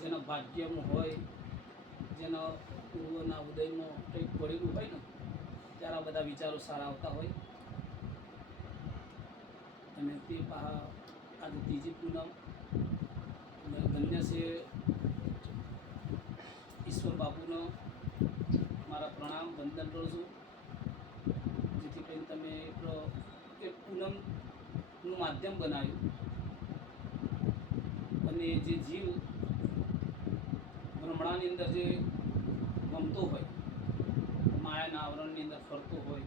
જેના ભાગ્યમાં હોય, જેના પૂર્વના ઉદયમાં કંઈક પડેલું હોય ને ત્યારે આ બધા વિચારો સારા આવતા હોય. અને તે આજે ત્રીજી પૂનમ ધન્ય છે. ઈશ્વર બાપુનો મારા પ્રણામ વંદન કરું છું, જેથી કરીને તમે એક પૂનમનું માધ્યમ બનાવ્યું અને જે જીવ ભ્રમણાની અંદર જે ગમતો હોય, માયાના આવરણની અંદર ફરતો હોય,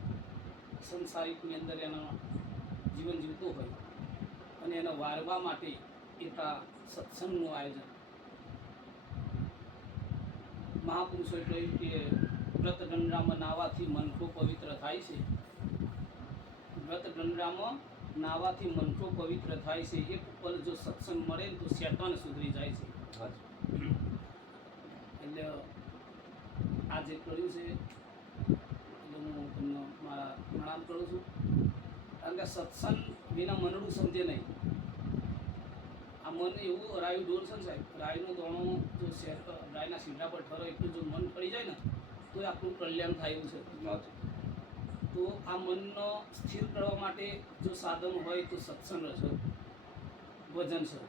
સંસારિકની અંદર એના જીવન જીવતો હોય અને એને વારવા માટે એક આ સત્સંગનું આયોજન. મહાપુરુષોએ કહ્યું કે વ્રત ગંગામાં નાવાથી મનખો પવિત્ર થાય છે. વ્રત ગંગામાં નાવાથી મનખો પવિત્ર થાય છે. એક પલ જો સત્સંગ મળે તો શેતાન સુધરી જાય છે. એટલે આ જે કર્યું છે એટલે હું તમને મારા પ્રણામ કરું છું. કારણ કે સત્સંગ વિના મનડું સમજે નહીં. આ મન એવું રાયું ડોર છે ને સાહેબ, રાયનો દોણો જો રાયના સીધા પર ઠરો એટલું જો મન ફરી જાય ને તો આપણું કલ્યાણ થાય એવું છે. તો આ મનનો સ્થિર કરવા માટે જો સાધન હોય તો સત્સંગ છે, ભજન છે.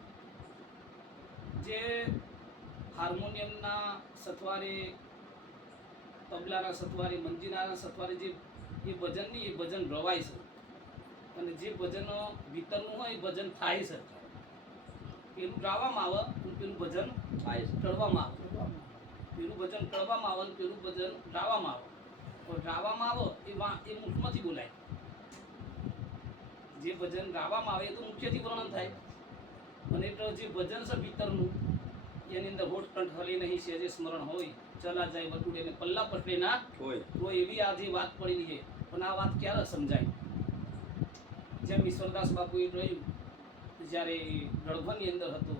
જે હાર્મોનિયમના સથવારે, તબલાના સથવારે, મંજીરાના સથવારે જે એ ભજન નહીં, એ ભજન રવાય છે. અને જે ભજન વિતરનું હોય એ ભજન થાય છે. પેલું ગાવામાં આવે અને પેલું ભજન થાય છે, કરવામાં આવે. પેલું ભજન કરવામાં આવે અને પેલું ભજન ગાવામાં આવે. પણ ગાવામાં આવે એ મુખમાંથી બોલાય. જે ભજન ગાવામાં આવે એ તો મુખ્યથી વર્ણન થાય. અને એટલે જે ભજન છે ભીતરનું, એની અંદર હોઠ કંઠ હલી નહીં, સેજે સ્મરણ હોય, ચલા જાય વટુડે ને પલ્લા પટલે ના હોય. તો એવી આ જે વાત પડી છે. પણ આ વાત ક્યારે સમજાય? જેમ ઈશ્વરદાસ બાપુએ કહ્યું, જ્યારે ગળભણની અંદર હતો,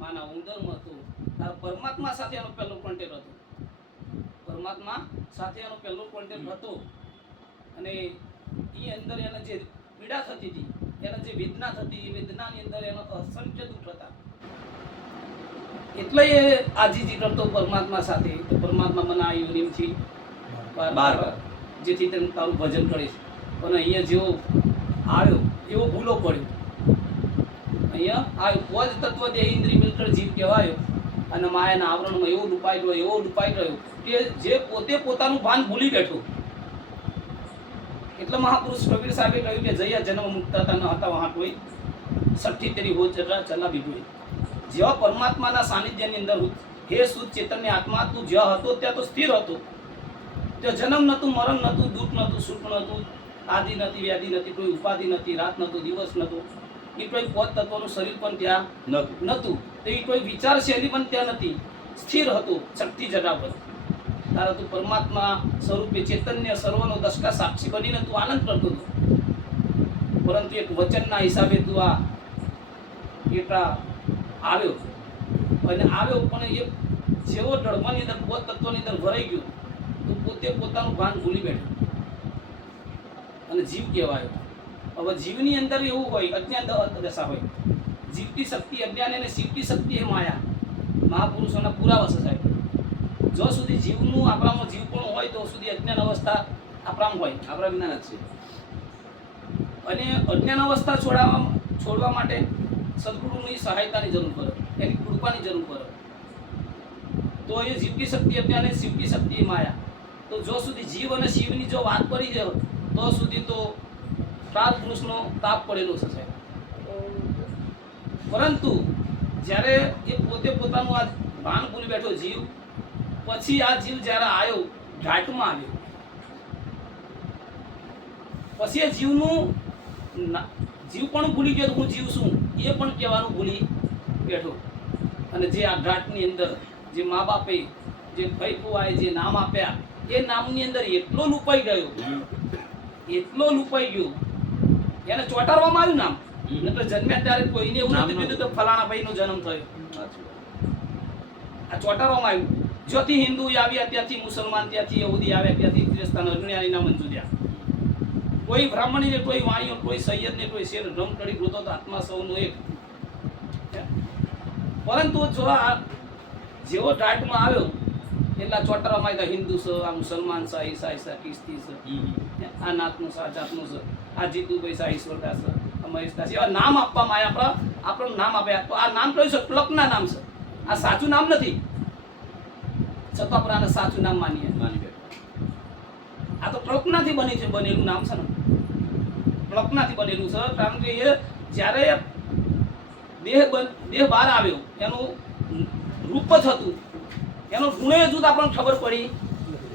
માના ઉંદરમાં હતો, ત્યારે પરમાત્મા સાથે એનો પહેલો કોન્ટેક્ટ હતો. પરમાત્મા સાથે એનો પહેલો કોન્ટેક્ટ હતો. અને એ અંદર એને જે પીડા થતી હતી, એને જે વેદના થતી, એ વેદનાની અંદર એનો અસંખ્ય દુઃખ હતા. એટલે એ આજીજી કરતો પરમાત્મા સાથે. તો પરમાત્મા મને આ યોનિમથી બાર જેથી તેનું તારું ભજન કરીશ. પણ અહીંયા જેવો આવ્યો એવો ભૂલો પડ્યો. અહીંયા આવ્યો પોજ તત્વ દેહ ઇન્દ્રિય મિલકર જીવ કહેવાયો અને માયાના આવરણમાં એવો ડૂબાઈ ગયો કે જે પોતે પોતાનું ભાન ભૂલી બેઠો. એટલે મહાપુરુષ કબીર સાહેબે કહ્યું કે જયા જન્મ મુક્તતા ન હતા વહાં કોઈ, સઠ્ઠી તેરી હોજ ચલા બીજોઈ. જેવા પરમાત્માના સાનિધ્યની અંદર હે શુદ્ધ ચેતન્ય આત્મા, તું જ્યાં હતો ત્યાં તો સ્થિર હતો. ત્યાં જન્મ નહોતું, મરણ નહોતું, દુઃખ નહોતું, સુખ નહોતું, આદિ નથી, વ્યાધિ નથી, કોઈ ઉપાધિ નથી, રાત નહોતું, દિવસ નહોતું. એ કોઈ પોત તત્વનું શરીર પણ ત્યાં નહોતું. તો એ કોઈ વિચાર શૈલી પણ ત્યાં નથી. સ્થિર હતું શક્તિ જગા પર. તારા તું પરમાત્મા સ્વરૂપે ચૈતન્ય સર્વનો દશકા સાક્ષી બનીને તું આનંદ કરતો હતો. પરંતુ એક વચનના હિસાબે તું આ એટલા આવ્યો. અને આવ્યો પણ એ જેવો ડળવાની અંદર પોત તત્વની અંદર ભરાઈ ગયો તો પોતે પોતાનું ભાન ભૂલી બેઠો અને જીવ કહેવાયો. હવે જીવની અંદર એવું હોય, અજ્ઞાન દશા હોય. જીવતી શક્તિ અજ્ઞાન અને શિવતી શક્તિ એ માયા. મહાપુરુષોના પુરાવા છે સાહેબ. જો સુધી જીવનું આપણામાં જીવ પણ હોય તો સુધી અજ્ઞાન અવસ્થા આપણામાં હોય, આપણા વિના નથી. અને અજ્ઞાન અવસ્થા છોડવા માટે સદગુરુની સહાયતાની જરૂર પડે, એની કૃપાની જરૂર પડે. તો એ જીવતી શક્તિ અજ્ઞાન અને શિવતી શક્તિ એ માયા. તો જો સુધી જીવ અને શિવની જો વાત કરી જાય તો સુધી તો ચાર પુરુષનો તાપ પડેલો છે. પરંતુ જ્યારે એ પોતે પોતાનું આ ભાન ભૂલી બેઠો જીવ, પછી આ જીવ જ્યારે આવ્યો ઘાટમાં આવ્યો, પછી એ જીવનું જીવ પણ ભૂલી ગયો હું જીવ છું એ પણ કહેવાનું ભૂલી બેઠો. અને જે આ ઘાટની અંદર જે મા બાપે જે ભાઈ ફુવાએ જે નામ આપ્યા એ નામની અંદર એટલો લુપાઈ ગયો, એને ચોંટાડવામાં આવ્યું નામ. નકર જન્મ્યા ત્યારે કોઈને એવું નથી કીધું તો ફલાણા ભાઈનો જન્મ થયો. આ ચોંટાડવામાં આવ્યું. જ્યાંથી હિન્દુ આવ્યા ત્યાંથી મુસલમાન, ત્યાંથી યહૂદી આવ્યા ત્યાંથી ક્રિસ્તન, અજ્ઞાનીના મંજૂર્યા. કોઈ બ્રાહ્મણી ને, કોઈ વાણીઓ, કોઈ સૈયદ ને, કોઈ શેર રમકડી ગોતો તો આત્મા સૌનો એક. પરંતુ જો આ જેવો ટાઈટમાં આવ્યો એટલા ચોટરામાં આવ્યા હિન્દુ છે, આ મુસલમાન છે, ઈસાઈ છે, ખ્રિસ્તી છે, આ નાતનું છે, આ જાતનું છે, આ જીતુભાઈ છે, આ ઈશ્વરદાસ છે, આ મહેશદાસ, એવા નામ આપવામાં આવ્યા. આપણું નામ આપ્યા. તો આ નામ કયું છે? પ્લકના નામ છે. આ સાચું નામ નથી, છતાં આપણે આને સાચું નામ માની બેઠા. આ તો પ્લકનાથી બનેલું નામ છે ને, પ્લકનાથી બનેલું છે. કારણ કે એ જ્યારે દેહ બહાર આવ્યો એનું રૂપ જ હતું, એનો ગુણે જુદ આપણને ખબર પડી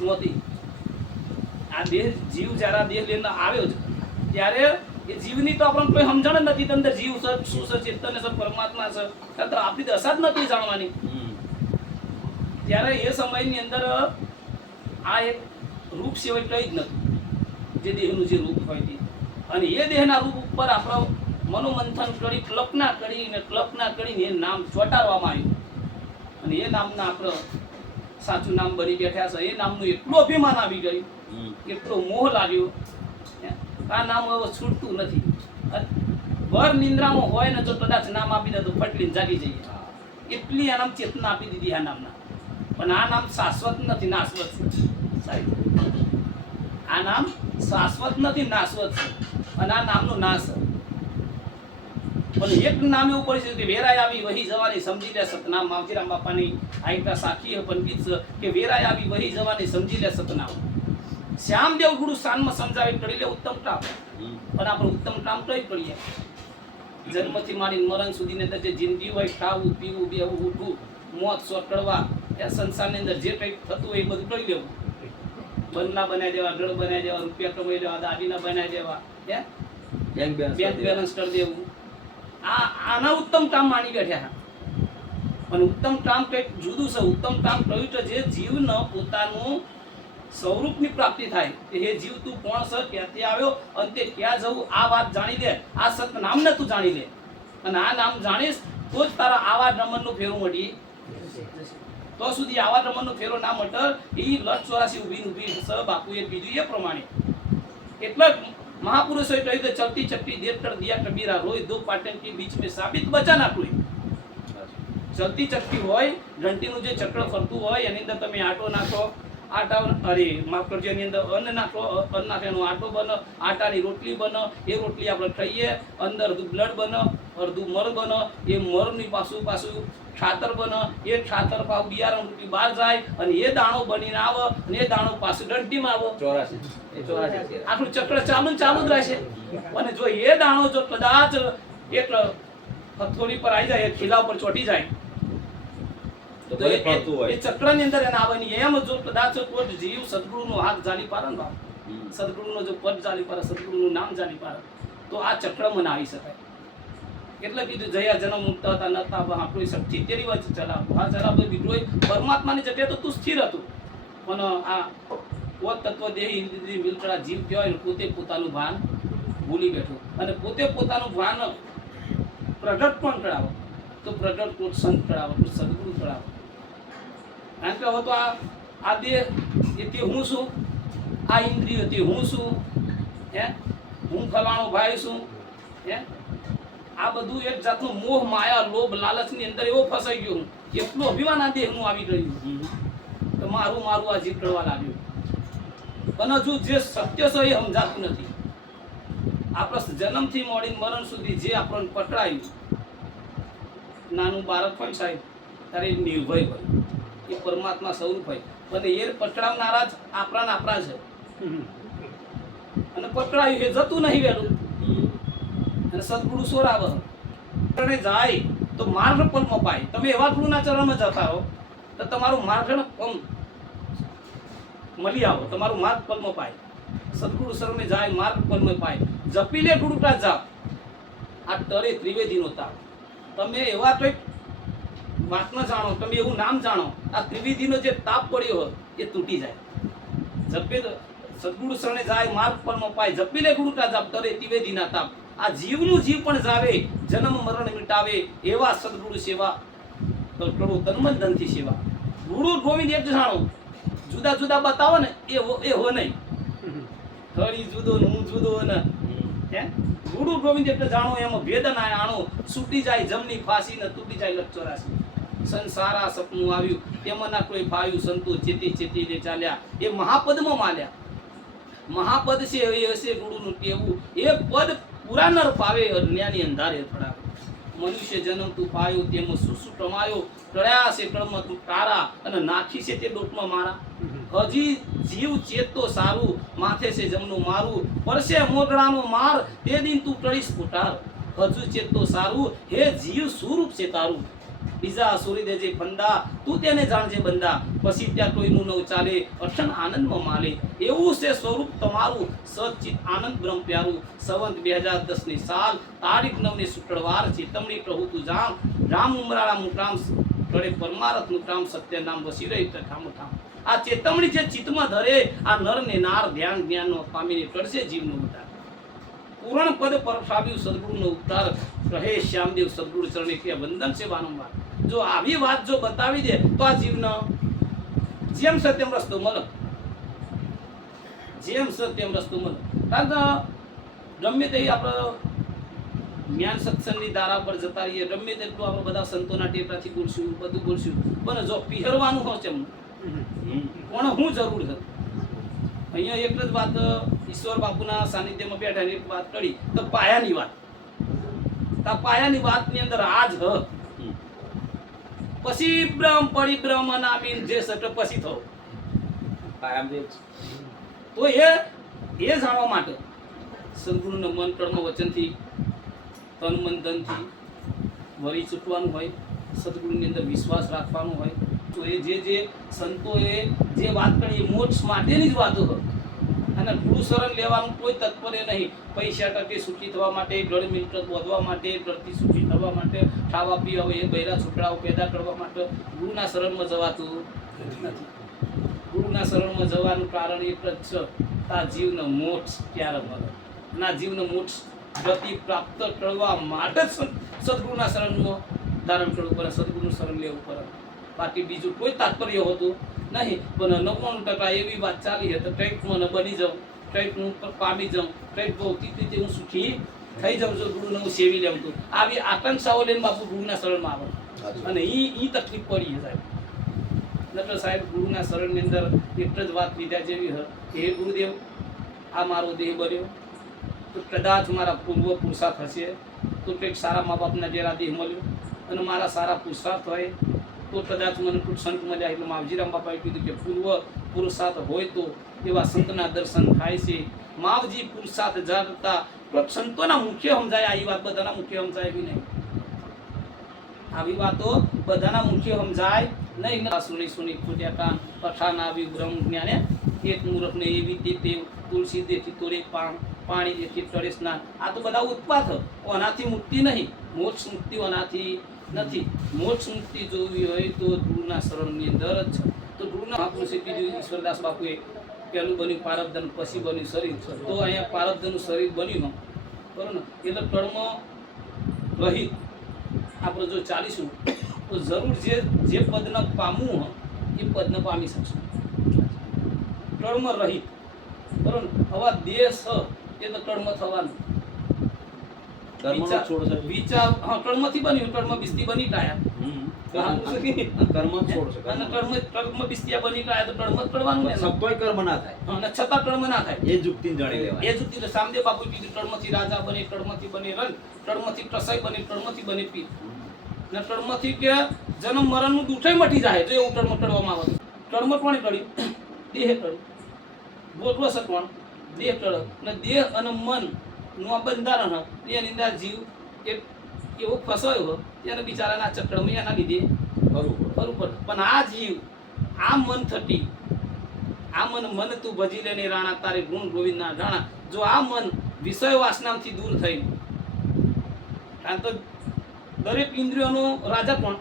નહોતી. આ દેહ જીવ જ્યારે આ દેહ લઈને આવ્યો છે ત્યારે એ જીવની તો આપણને કોઈ સમજણ જ નથી. અંદર જીવ છે, શું છે, ચેતન છે, પરમાત્મા છે, તો આપણી દશા જ નથી જાણવાની. ત્યારે એ સમયની અંદર આ એક રૂપ સિવાય કંઈ જ નથી, જે દેહનું જે રૂપ હોય તે. અને એ દેહના રૂપ ઉપર આપણો મનોમંથન કરી કલ્પના કરીને એ નામ ચોંટાડવામાં આવ્યું. અને એ નામના આપણે સાચું નામ બની બેઠા છે. એ નામનું એટલું અભિમાન આવી ગયું, એટલો મોહ લાગ્યો, આ નામ હવે છૂટતું નથી. ભર નિંદ્રામાં હોય ને જો કદાચ નામ આપી દે તો ફટલીને જાગી જઈએ, એટલી આ નામ ચેતના આપી દીધી આ નામના. પણ આ નામ શાશ્વત નથી, નાશવત છે સાહેબ. આ નામ શાશ્વત નથી, નાશવત છે. અને આ નામનો નાશ છે. પણ એક નામ એવું પડી છે કે વેરાય આવી વહી જવાની સમજી લે સતનામ. માવજીરામ બાપાની આઈતા સાખી પંડિત છે કે વેરાય આવી વહી જવાની સમજી લે સતનામ. શ્યામદેવ ગુરુ શાનમાં સમજાવી કરી લે ઉત્તમ કામ. પણ આપણે ઉત્તમ કામ કઈ કરીએ? જન્મથી માંડીને મરણ સુધીની અંદર જે જિંદગી હોય, ખાવું, પીવું, બેવું, ઉઠવું, મોત સોટડવા, એ સંસારની અંદર જે કંઈક થતું હોય એ બધું કરી લેવું. બંગલા બનાવી દેવા, ઘર બનાવી દેવા, રૂપિયા કમાઈ દેવા, દાદીના બનાવી દેવા, બેંક બેલેન્સ કરી દેવું. આના ઉત્તમ કામ માની બેઠા. અને ઉત્તમ કામ કંઈક જુદું છે. ઉત્તમ કામ કહ્યું કે જે જીવને પોતાનું સ્વરૂપની પ્રાપ્તિ થાય. હે જીવ, તું કોણ છે, ક્યાંથી આવ્યો અને તે ક્યાં જવું, આ વાત જાણી લે. આ સત નામને તું જાણી લે. અને આ નામ જાણીશ તો જ તારા આવા રમણનું ફેરું મળી. તો સુધી આવા રમણનો ફેરો ના મટર એ લટ 84 ઊભી છે બાપુએ કીધું એ પ્રમાણે. એટલે महापुरुषों कही तो चलती चलती देर कर दिया कबीरा रोय दो पाटन के बीच में साबित बचा ना कोई. चलती चलती હોય ઘંટીનું જે ચક્ર ફરતું હોય એની અંદર તમે આટો નાખો, આટા અરે માફ કરજો, એની અંદર અન્ન નાખો, અન્ન નાખેનો આટો બનો, આટાની રોટલી બનો, એ રોટલી આપણે ખાઈએ, અંદર અડધું બ્લડ બનો, અડધું મર બનો, એ મરની પાછું ખાતર બનો, એ ખાતર પાવ બિયારણ રૂપી બહાર જાય અને એ દાણો બનીને આવે અને એ દાણો પાછું ઘંટીમાં આવો. 84 આટલું ચક્ર ચાલુ જ રહેશે. અને જો એ દાણો જો કદાચ એક હથોડી પર આવી જાય, ખીલા ઉપર ચોટી જાય તો એ ચક્રની અંદર એને આવવાની. એમ જો કદાચ કોઈ જીવ સદગુરુનો હાથ જાલી પાડે ને બાપ, સદગુરુનો જો પદ જાલી પાડે, સદગુરુનું નામ જાલી પાડે તો આ ચક્રમાં આવી શકાય. એટલે કીધું જયા જન્મ મુક્ત હતા નતા આપણું શક્તિ તેરી વચ્ચે ચલાવ. આ ચલાવ બીજું પરમાત્માની જગ્યાએ તો તું સ્થિર હતું. પણ આ પોત તત્વ દેહી મિલકડા જીવ કહેવાય ને, પોતે પોતાનું ભાન ભૂલી બેઠો અને પોતે પોતાનું ભાન પ્રગટ પણ કરાવો તો પ્રગટ કોટ સંત કરાવો, સદગુરુ કરાવો. કારણ કે હવે તો આ દેહ એ તે હું છું, આ ઇન્દ્રિય તે હું છું, હું ફલાણો ભાઈ છું. આ બધું એક જાતનું મોહ, માયા, લોભ, લાલચની અંદર એવો ફસાઈ ગયો હું. એટલું અભિમાન આ દેહનું આવી ગયું તો મારું આ જીવ કરવા લાગ્યું. પણ હજુ જે સત્ય છે એ સમજાતું નથી. આપણે જન્મથી મોડીને મરણ સુધી જે આપણને પકડાયું, નાનું બાળક હોય સાહેબ ત્યારે એ નિર્ભય હોય, એ પરમાત્મા સ્વરૂપ હોય. અને એ પકડાવનારા જ આપણા છે. અને પકડાયું એ જતું નહીં વહેલું. અને સદગુરુ સોરાવ જાય તો માર્ગ પલમાં પાય. તમે એવા ગુરુના ચરણમાં જતા હો તો તમારું માર્ગ મળી આવો, તમારું માર્ગ પલમાં પાય. સદગુરુ શરણે જાય માર્ગ પલમાં પાય. જપી લે ગુરુકા જાપ, આ તરે ત્રિવેદીનો તાપ. તમે એવા કંઈક વાત ન જાણો, તમે એવું નામ જાણો, આ ત્રિવેદીનો જે તાપ પડ્યો હોય એ તૂટી જાય. જપે સદગુરુ શરણે જાય માર્ગ પલમાં પાય. જપી લે ગુરુકા જાપ, તરે ત્રિવેદીના તાપ. આ જીવનું જીવ પણ જાવે, જન્મ મરણ મિટાવે, એવા સદગુરુ સેવા કરો તન્મન ધનથી સેવા. ગુરુ ગોવિંદ એક જાણો, જુદા જુદા બતાવો ને એ હો નહીં. હરી જુદો ને હું જુદો ને ગુરુ ગોવિંદ એટલે જાણો, એમાં ભેદ ના આણો. છૂટી જાય જમની ફાંસી ને તૂટી જાય લટ 84. સંસારા સપનું આવ્યું તેમાંના કોઈ ફાવ્યું સંતો ચેતી ચેતીને ચાલ્યા એ મહાપદમાં માલ્યા મહાપદ છે એ હશે ગુરુનું ટેવું એ પદ પૂરા નર પાવે અજ્ઞાની અંધારે થડાવે મનુષ્ય જન્મ તું પાયો તેમાં શું શું ટમાયો ટળ્યા છે કળમત તારા અને નાખી છે તે ડોકમાં મારા હજી જીવ ચેતો સારું માથે છે જમનું મારું પરસે મોગળાનો માર તે દિન તું ટળીશ પુટાર હજુ ચેતો સારું હે જીવ સ્વરૂપ છે તારું બીજા સોરી દેજે ફંદા તું તેને જાણજે બંદા પછી ત્યાં કોઈનું નવ ચાલે અઠન આનંદમાં માલે એવું છે સ્વરૂપ તમારું સચિત આનંદ બ્રહ્મ પ્યારું સંવંત 2010 ની સાલ તારીખ 9 ની શુક્રવાર ચેતમણી પ્રભુ તું જામ રામ ઉમરાળા મુકામ કડે પરમારથ નું કામ સત્ય નામ વસી રહી ઠામ ઠામ આ ચેતમણી જે ચિત્તમાં ધરે આ નર ને નાર ધ્યાન જ્ઞાનનો પામીને કરશે જીવનો ઉતાર પૂરણ પદ પર ફાવ્યું સદગુરુનો ઉતાર કહે શ્યામદેવ સદગુરુ ચરણે કે વંદન છે વારંવાર જો આવી વાત જો બતાવી દે તો આ જીવનો જેમ સત્યમ રસ્તો મળે જેમ સત્યમ રસ્તો મળે કારણ કે ગમે તે આપણે જ્ઞાન સત્સંગની ધારા પર જતા રહીએ ગમે તેટલું આપણે બધા સંતોના ટેપાથી બોલશું બધું બોલશું પણ જો પીહરવાનું હોય છે પણ હું જરૂર છે અહીંયા એક જ વાત ઈશ્વર બાપુના સાનિધ્યમાં બેઠા એક વાત કરી તો પાયાની વાત આ પાયાની વાતની અંદર આજ હ પછી બ્રહ્મ પરિબ્રહ્મ નામીન જે સટ પછી થો તો એ જાણવા માટે સદગુરુના મન કર્મ વચનથી તન મન ધનથી વરી ચૂકવાનું હોય સદગુરુની અંદર વિશ્વાસ રાખવાનો હોય તો એ જે સંતોએ જે વાત કરી એ મોક્ષ માટેની જ વાતો હોય અને ગુરુ શરણ લેવાનું કોઈ તત્પર નહીં પૈસા ટકે સુખી થવા માટે ઘર મિલકત બોધવા માટે ઘરથી સુખી થવા માટે ખાવા પીવા એ બૈરા છોકરાઓ પેદા કરવા માટે ગુરુના શરણમાં જવાતું નથી ગુરુના શરણમાં જવાનું કારણ એક જ છે આ જીવનો મોક્ષ ક્યારે મળે ના જીવનો મોક્ષ ગતિ પ્રાપ્ત કરવા માટે જ સદગુરુના શરણમાં ધારણ કરવું પડે સદગુરુનું શરણ લેવું પડે બાકી બીજું કોઈ તાત્પર્ય હોતું નહીં પણ 99% એવી વાત ચાલી છે તો કંઈક મને બની જાઉં કંઈક હું પામી જાઉં કંઈક ભૌતિક રીતે હું સુખી થઈ જાઉં છું ગુરુને હું સેવી લેવું છું આવી આકાંક્ષાઓ લઈને બાપુ ગુરુના શરણમાં આવે અને એ તકલીફ પડી સાહેબ નકર સાહેબ ગુરુના શરણની અંદર એક જ વાત લીધા જેવી હે ગુરુદેવ આ મારો દેહ બન્યો તો કદાચ મારા પૂર્વ પુરુષાર્થ હશે તો કંઈક સારા મા બાપના જેરા દેહ મળ્યો અને મારા સારા પુરુષાર્થ હોય તો કદાચ મને કોઈ સંત મળ્યા એટલે માવજીરામ બાપાએ કીધું કે પૂર્વ પુરુષાર્થ હોય તો એવા સંતના દર્શન થાય છે માવજી પુરુષાર્થ જાગતા તો સંતોના મુખ્ય સમજાય આવી વાત બધાના મુખ્ય સમજાય બી નહીં આવી વાતો બધાના મુખ્ય સમજાય નહીં સુની સુની ખોટ્યા કાન પઠાન આવી બ્રહ્મ જ્ઞાને એક મૂર્ખને એવી તે તુલસી દેથી તોરે પાણી દેથી ટળે સ્નાન આ તો બધા ઉત્પાદ ઓનાથી મુક્તિ નહીં મોક્ષ મુક્તિ ઓનાથી નથી મોક્ષ મુક્તિ જોવી હોય તો ગુરુના શરણની અંદર જ છે તો ગુરુના મહાપુરુષે કીધું ઈશ્વરદાસ બાપુએ પહેલું બન્યું પારબ્ધન પછી બન્યું શરીર તો અહીંયા પારબ્ધનનું શરીર બન્યું બરાબર ને એટલે કર્મ રહિત આપણે જો ચાલીશું તો જરૂર જે પદને પામવું હોય એ પદને પામી શકશું કર્મ રહિત બરાબર ને હવે દેશ એ તો કર્મ થવાનું વિચાર હા કર્મથી બન્યું કર્મ બિસ્તી બની કાયા કર્મ બિસ્તિયા બની કાયા તો કર્મ જ કરવાનું ને સબકોય કર્મ ના થાય અને છતાં કર્મ ના થાય એ જુક્તિ જાણી લેવાય એ જુક્તિ સામદેવ બાપુ કીધું કર્મથી રાજા બને કર્મથી બને રન કર્મથી કસાઈ બને કર્મથી બને પી ને કર્મથી કે જન્મ મરણનું દુઃખય મટી જાય જો એવું કર્મ કરવામાં આવે કર્મ કોણે કર્યું દેહ કર્યું બોલવો છે કોણ દેહ કર્યો ને દેહ અને મન નું આ બંધારણ એની અંદર જીવ એવો ફસાયો ત્યારે બિચારાના ચક્રમાં એના લીધે બરોબર પણ આ જીવ આ મન થતી આ મન તું ભજી લેને રાણા તારે ગુણ ગોવિંદના રાણા જો આ મન વિષય વાસનાથી દૂર થઈ કારણ તો દરેક ઇન્દ્રિયોનો રાજા કોણ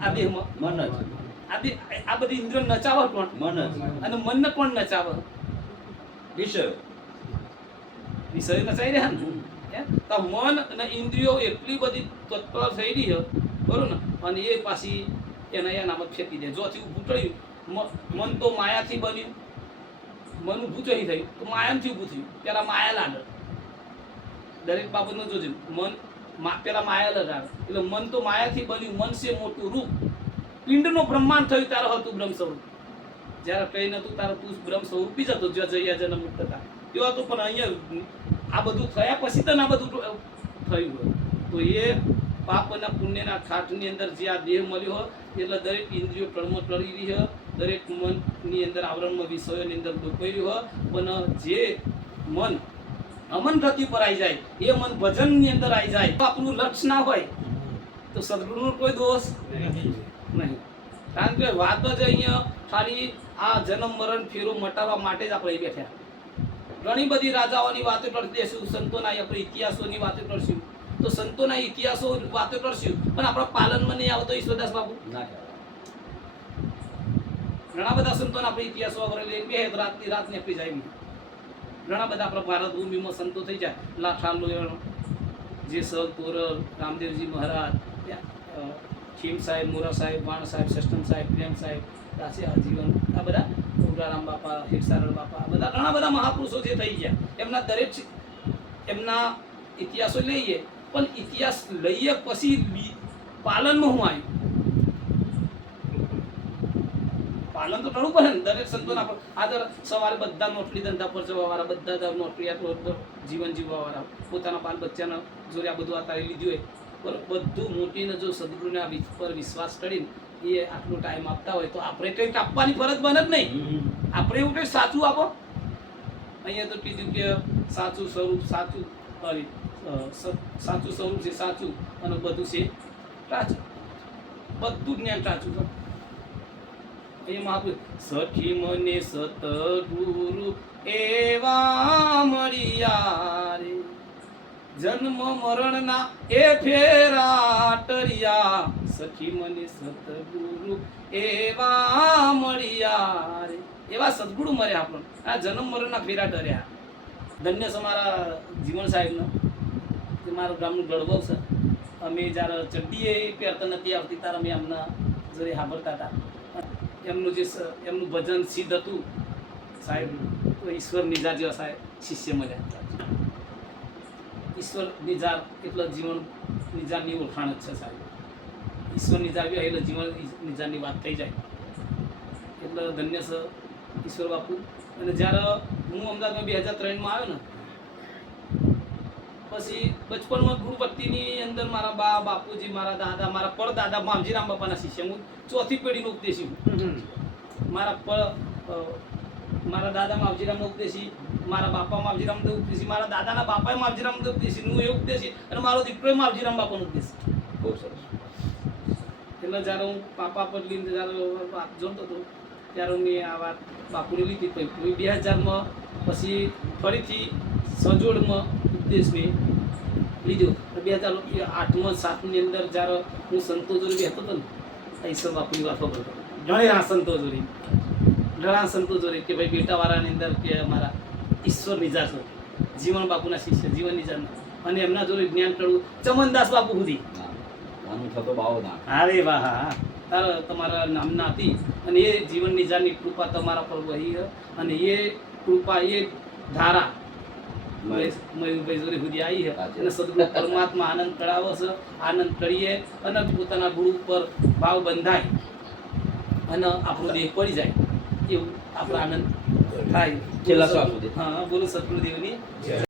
આ દેહમાં મન જ આ બધી ઇન્દ્રિયો નચાવે કોણ મન જ અને મનને કોણ નચાવે વિષય નચાઈ રહ્યા ને તો મન અને ઇન્દ્રિયો એટલી બધી તત્પર થઈ રહી છે બરોબર ને અને એ પાછી એનામાં ખેતી દે જોથી ઊભું થયું મન તો માયાથી બન્યું મન ઊભું થઈ થયું તો માયાથી ઊભું થયું પેલા માયા લાગે દરેક બાબતનું જોજો મન પેલા માયા લગાવે એટલે મન તો માયાથી બન્યું મન છે મોટું રૂપ પિંડનો બ્રહ્માંડ થયું ત્યારે હતું બ્રહ્મ સ્વરૂપ. જ્યારે કઈ નતું ત્યારે તું બ્રહ્મ સ્વરૂપી જ હતો, જો જયા જન્મ મુક્ત હતા તેઓ હતું. પણ અહીંયા આ બધું થયા પછી તો આ બધું થયું હોય. તો એ પાપ અને પુણ્યના ખાટની અંદર જે આ દેહ મળ્યો હોય એટલે દરેક ઇન્દ્રિયો ટળમાં ટળી રહી હોય, દરેક મનની અંદર આવરણમાં વિષયોની અંદર ડૂબાઈ રહ્યું હોય. પણ જે મન અમન ગતિ પર આવી જાય, એ મન ભજનની અંદર આવી જાય, તો આપણું લક્ષ્ય ના હોય તો સદગુરુનો કોઈ દોષ નહીં. કારણ કે વાત જ અહીંયા ખાલી આ જન્મ મરણ ફેરો મટાડવા માટે જ આપણે બેઠા. ઘણી બધી રાજાઓની વાતો કરતી દેશું, સંતોના આપણે ઇતિહાસોની વાતો કરશું, તો સંતોના ઇતિહાસો વાતો કરશું, પણ આપણા પાલનમાં નહીં આવતો ઈશ્વરદાસ બાપુ. ઘણા બધા સંતોના આપણે ઇતિહાસો વગેરે લઈને બે રાતની રાત નીકળી જાય. ઘણા બધા આપણા ભારત ભૂમિમાં સંતો થઈ જાય. લાઠા લોયણ, જેસલ તોરલ, રામદેવજી મહારાજ, ખીમ સાહેબ, મોરા સાહેબ, વાણ સાહેબ, સષ્ટમ સાહેબ, પ્રેમ સાહેબ, દાસી આજીવન, આ બધા ઉગ્રારામ બાપા, હિરસારણ બાપા, બધા ઘણા બધા મહાપુરુષો જે થઈ ગયા. એમના દરેક એમના ઇતિહાસો લઈએ, પણ ઇતિહાસ લઈએ પછી પાલનમાં હું આવ્યું. પાલન તો કરવું પડે ને દરેક સંતોના. આદર સવારે બધા નોકરી ધંધા પર જવાવાળા, બધા નોકરી જીવન જીવવાવાળા, પોતાના બાલ બચ્ચાના જોડે આ બધું આતારી લીધું હોય, બરોબર બધું મોટીને જો સદગુરુના પર વિશ્વાસ કરીને એ આટલો ટાઈમ આપતા હોય તો આપણે કંઈક આપવાની ફરજ બને જ નહીં. આપણે એવું કંઈક સાચું આપો. અહીંયા તો કીધું કે સાચું સ્વરૂપ સાચું, સાચું સ્વરૂપ છે સાચું, અને બધું છે સાચું, બધું જ્ઞાન સાચું છે. સખી મને સતગુરુ એવા મળ્યા રે, જન્મ મરણના એ ફેરા ટર્યા. સખી મને સતગુરુ એવા મળ્યા રે, એવા સદગુરુ મળ્યા આપણને. આ જન્મ મરણના ફેરા ટર્યા. ધન્ય છે મારા જીવન સાહેબનો, કે મારું ગામનું ગળબવ છે. અમે જ્યારે ચડ્ડીએ પહેરતા નથી આવતી ત્યારે અમે એમના જોડે સાંભળતા હતા. એમનું જે એમનું ભજન સિદ્ધ હતું સાહેબ, ઈશ્વર નિજાર જેવા સાહેબ શિષ્ય મળ્યા. ઈશ્વર નિજાર એટલે જીવન નિજારની ઓળખાણ જ છે સાહેબ. ઈશ્વર નિજાર બી એટલે જીવન નિજારની વાત થઈ જાય. એટલે ધન્ય છે ઈશ્વર બાપુ. અને જ્યારે હું અમદાવાદમાં 2003માં આવ્યો ને, પછી બચપનમાં ગુરુભક્તિની અંદર મારા બા બાપુજી, મારા દાદા, મારા પરદાદા માવજીરામ બાપાના શિષ્ય. હું ચોથી પેઢીનો ઉપદેશી હું. મારા દાદા માવજીરામનો ઉપદેશી, મારા બાપા માવજીરામનો ઉપદેશી, મારા દાદાના બાપાએ માવજીરામનો ઉપદેશી, હું એ ઉપદેશી, અને મારો દીકરો માવજીરામ બાપાનો ઉપદેશી. ખૂબ સરસ. એટલે જ્યારે હું પાપા પર લઈને જ્યારે વાત જોતો હતો ત્યારે મેં આ વાત બાપુને લીધી. પછી 2000માં પછી ફરીથી સજોડમાં ઉપદેશ મેં લીધો. 2008માં 7ની અંદર જ્યારે હું સંતો જોડે બેસતો હતો ને, ઈશ્વર બાપુની વાત ખબર હતો. ઘણા સંતો જોડે કે ભાઈ બેટાવાળાની અંદર કે અમારા ઈશ્વર નિજાર છે, જીવન બાપુના શિષ્ય જીવન નિજારના, અને એમના જોડે જ્ઞાન કરવું ચમનદાસ બાપુ સુધી. અરે વાહ, હા, તારા તમારા નામના હતી. અને એ જીવન નિજારની કૃપા તમારા પર વહી, અને એ કૃપા એ ધારા મયુરભાઈ જોડે સુધી આવી છે. અને સદગુરુ પરમાત્મા આનંદ કરાવે છે. આનંદ કરીએ અને પોતાના ગુરુ ઉપર ભાવ બંધાય અને આપણો દેહ પડી જાય, એવું આપણો આનંદ થાય. હા, બોલો સદગુરુદેવની.